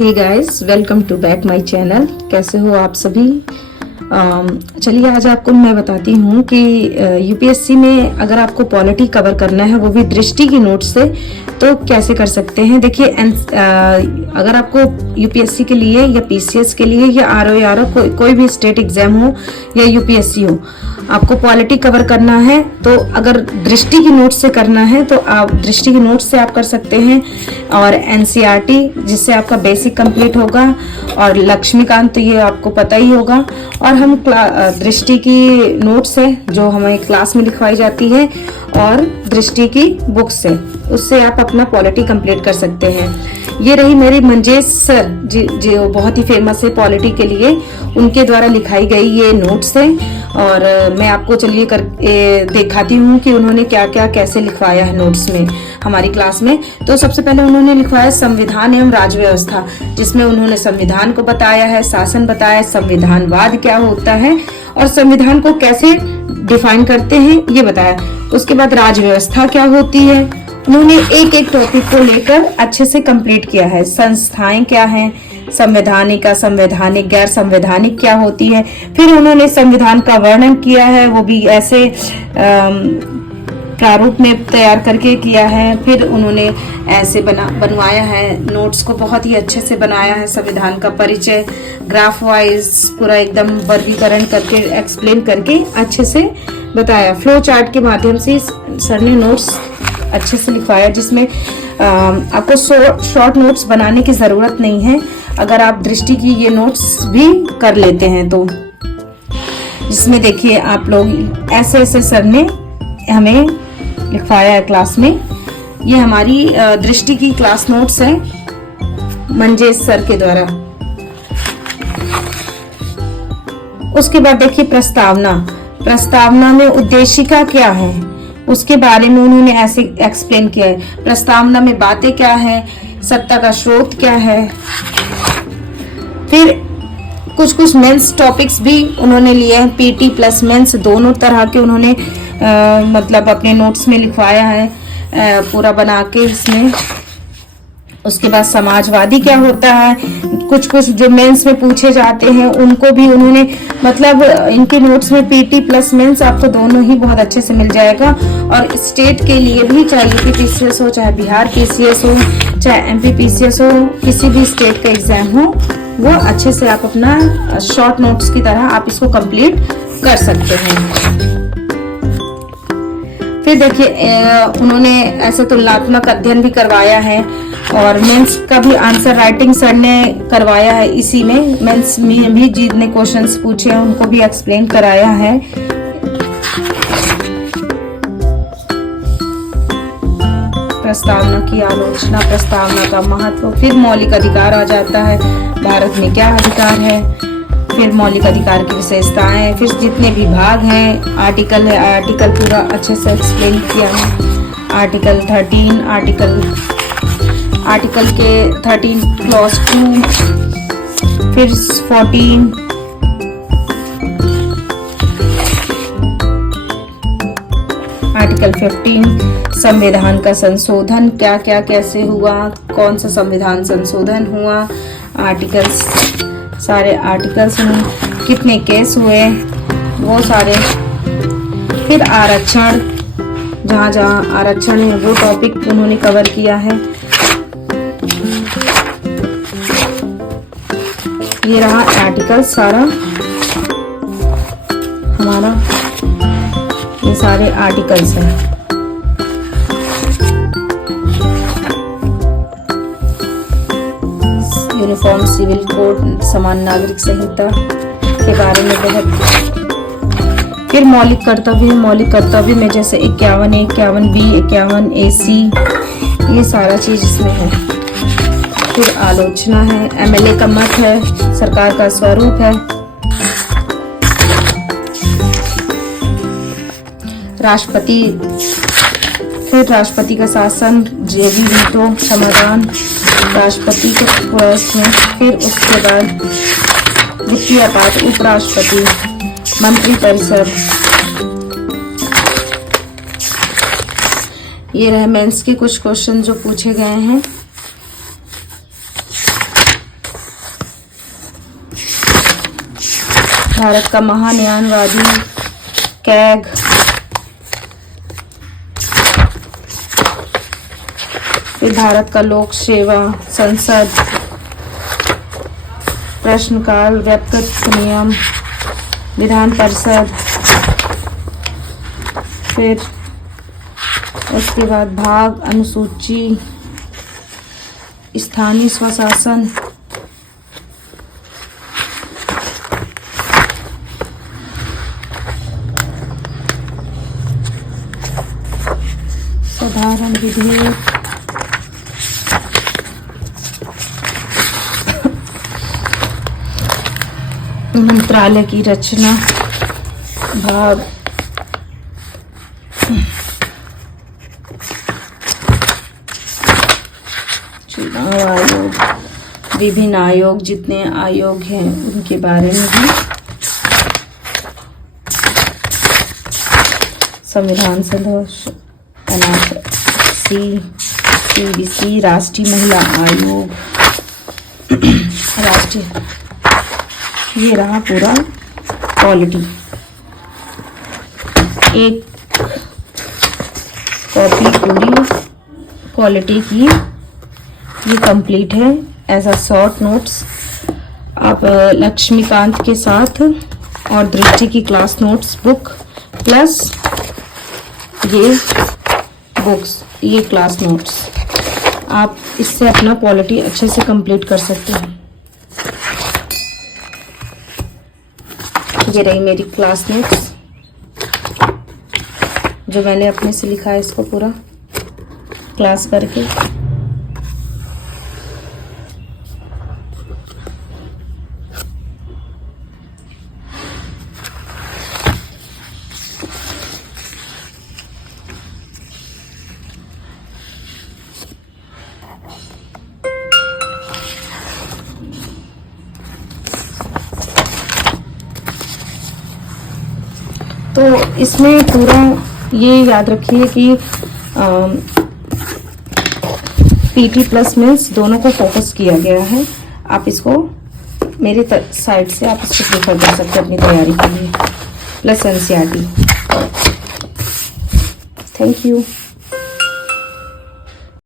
Hey guys, welcome to back my channel. कैसे हो आप सभी? चलिए आज आपको मैं बताती हूँ कि यूपीएससी में अगर आपको पॉलिटी कवर करना है, वो भी दृष्टि की नोट से, तो कैसे कर सकते हैं। देखिए अगर आपको यूपीएससी के लिए या पीसीएस के लिए या आरओ कोई भी स्टेट एग्जाम हो या यूपीएससी हो, आपको पॉलिटी कवर करना है, तो अगर दृष्टि की नोट से करना है तो आप दृष्टि की नोट से आप कर सकते हैं। और एनसीईआरटी जिससे आपका बेसिक कंप्लीट होगा, और लक्ष्मीकांत तो ये आपको पता ही होगा। और हम दृष्टि की नोट से जो हमें क्लास में लिखवाई जाती है, और दृष्टि की बुक से, उससे आप अपना पॉलिटी कंप्लीट कर सकते हैं। ये रही मेरी मंजेश सर जो बहुत ही फेमस है पॉलिटी के लिए, उनके द्वारा लिखाई गई ये नोट्स है। और मैं आपको चलिए दिखाती हूँ कि उन्होंने क्या क्या कैसे लिखवाया है नोट्स में हमारी क्लास में। तो सबसे पहले उन्होंने लिखवाया संविधान एवं राज्य व्यवस्था, जिसमें उन्होंने संविधान को बताया है, शासन बताया, संविधानवाद क्या होता है और संविधान को कैसे डिफाइन करते हैं ये बताया। उसके बाद राज्य व्यवस्था क्या होती है, उन्होंने एक एक टॉपिक को लेकर अच्छे से कंप्लीट किया है। संस्थाएं क्या हैं, संवैधानिक, असंवैधानिक, गैर संवैधानिक क्या होती है। फिर उन्होंने संविधान का वर्णन किया है, वो भी ऐसे प्रारूप में तैयार करके किया है। फिर उन्होंने ऐसे बनवाया है, नोट्स को बहुत ही अच्छे से बनाया है। संविधान का परिचय ग्राफ वाइज पूरा एकदम वर्गीकरण करके एक्सप्लेन करके अच्छे से बताया। फ्लो चार्ट के माध्यम से सर ने नोट्स अच्छे से लिखवाया, जिसमें आपको शॉर्ट नोट्स बनाने की जरूरत नहीं है अगर आप दृष्टि की ये नोट्स भी कर लेते हैं तो। जिसमें देखिए आप लोग ऐसे ऐसे सर ने हमें लिखवाया है क्लास में। ये हमारी दृष्टि की क्लास नोट्स है मंजेश सर के द्वारा। उसके बाद देखिए प्रस्तावना में उद्देशिका क्या है, उसके बारे में उन्होंने ऐसे एक्सप्लेन किया है। प्रस्तावना में बातें क्या है, सत्ता का स्रोत क्या है। फिर कुछ मेंस टॉपिक्स भी उन्होंने लिए हैं, पीटी प्लस मेंस दोनों तरह के उन्होंने मतलब अपने नोट्स में लिखवाया है पूरा बना के इसमें। उसके बाद समाजवादी क्या होता है, कुछ जो मेंस में पूछे जाते हैं उनको भी उन्होंने मतलब इनके नोट्स में पीटी प्लस मेंस आपको दोनों ही बहुत अच्छे से मिल जाएगा। और स्टेट के लिए भी, चाहे यूपी पीसीएस हो, चाहे बिहार पीसीएस हो, चाहे एमपी पीसीएस हो, किसी भी स्टेट का एग्जाम हो, वो अच्छे से आप अपना शॉर्ट नोट्स की तरह आप इसको कंप्लीट कर सकते हैं। फिर देखिए उन्होंने ऐसे तुलनात्मक अध्ययन भी करवाया है, और मेंस का भी आंसर राइटिंग सर ने करवाया है। इसी में मेंस में भी जितने क्वेश्चंस पूछे हैं उनको भी एक्सप्लेन कराया है। प्रस्तावना की आलोचना, प्रस्तावना का महत्व। फिर मौलिक अधिकार आ जाता है, भारत में क्या अधिकार है। फिर मौलिक अधिकार की विशेषताएं, फिर जितने भी भाग हैं, आर्टिकल है, आर्टिकल पूरा अच्छे से एक्सप्लेन किया है। आर्टिकल 13, आर्टिकल के 13 क्लॉज 2, फिर 14, आर्टिकल 15 संविधान का संशोधन क्या क्या कैसे हुआ, कौन सा संविधान संशोधन हुआ, आर्टिकल्स, सारे आर्टिकल्स में कितने केस हुए वो सारे। फिर आरक्षण, जहाँ जहाँ आरक्षण है वो टॉपिक उन्होंने कवर किया है। ये रहा आर्टिकल सारा हमारा, ये सारे आर्टिकल्स हैं। यूनिफॉर्म सिविल कोड, समान नागरिक संहिता के बारे में बहुत। फिर मौलिक कर्तव्य में जैसे 51A, 51B, 51AC, ये सारा चीज इसमें है। फिर आलोचना है, एमएलए का मत है, सरकार का स्वरूप है, राष्ट्रपति, फिर राष्ट्रपति का शासन, जेबी वीटो, समाधान, राष्ट्रपति के प्रश्न। फिर उसके बाद वित्तीय आपात, उपराष्ट्रपति, मंत्रिपरिषद। ये रहे मेंस के कुछ क्वेश्चन जो पूछे गए हैं। भारत का महान्यायवादी कैग, फिर भारत का लोक सेवा संसद, प्रश्नकाल, व्यक्तित्व नियम, विधान परिषद, फिर उसके बाद भाग, अनुसूची, स्थानीय स्वशासन, साधारण विधेयक, मंत्रालय की रचना, भाग, चुनाव आयोग, विभिन्न आयोग, जितने आयोग हैं उनके बारे में भी, संविधान सदस्य, CBC, राष्ट्रीय महिला आयोग, राष्ट्रीय, ये रहा पूरा क्वालिटी। एक कॉपी पूरी क्वालिटी की ये कंप्लीट है एज अ शॉर्ट नोट्स। आप लक्ष्मीकांत के साथ और दृष्टि की क्लास नोट्स बुक प्लस ये बुक्स, ये क्लास नोट्स, आप इससे अपना पॉलिटी अच्छे से कंप्लीट कर सकते हैं। ये रही मेरी क्लास नोट्स जो मैंने अपने से लिखा है, इसको पूरा क्लास करके। तो इसमें पूरा ये याद रखिए कि पीटी प्लस मीन्स दोनों को फोकस किया गया है। आप इसको मेरी साइड से आप इसको प्रेफर कर सकते हैं अपनी तैयारी के लिए, प्लस एनसीईआरटी। Thank you.